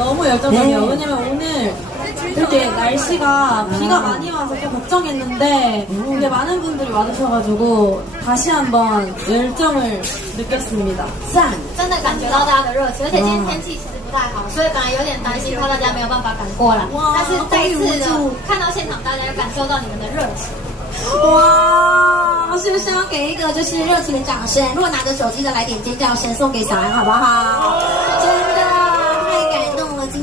너무 열정적이에요. 왜냐면 오늘 이렇게 날씨가 비가 많이 와서 좀 걱정했는데 근데 많은 분들이 와주셔가지고 다시 한번 열정을 느꼈습니다. 真的感觉到大家的热情，而且今天天气其实不太好，所以本来有点担心怕大家没有办法赶过来，但是再一次的看到现场，大家又感受到你们的热情。哇，是不是要给一个就是热情的掌声？如果拿着手机的来点尖叫声送给小安好不好？真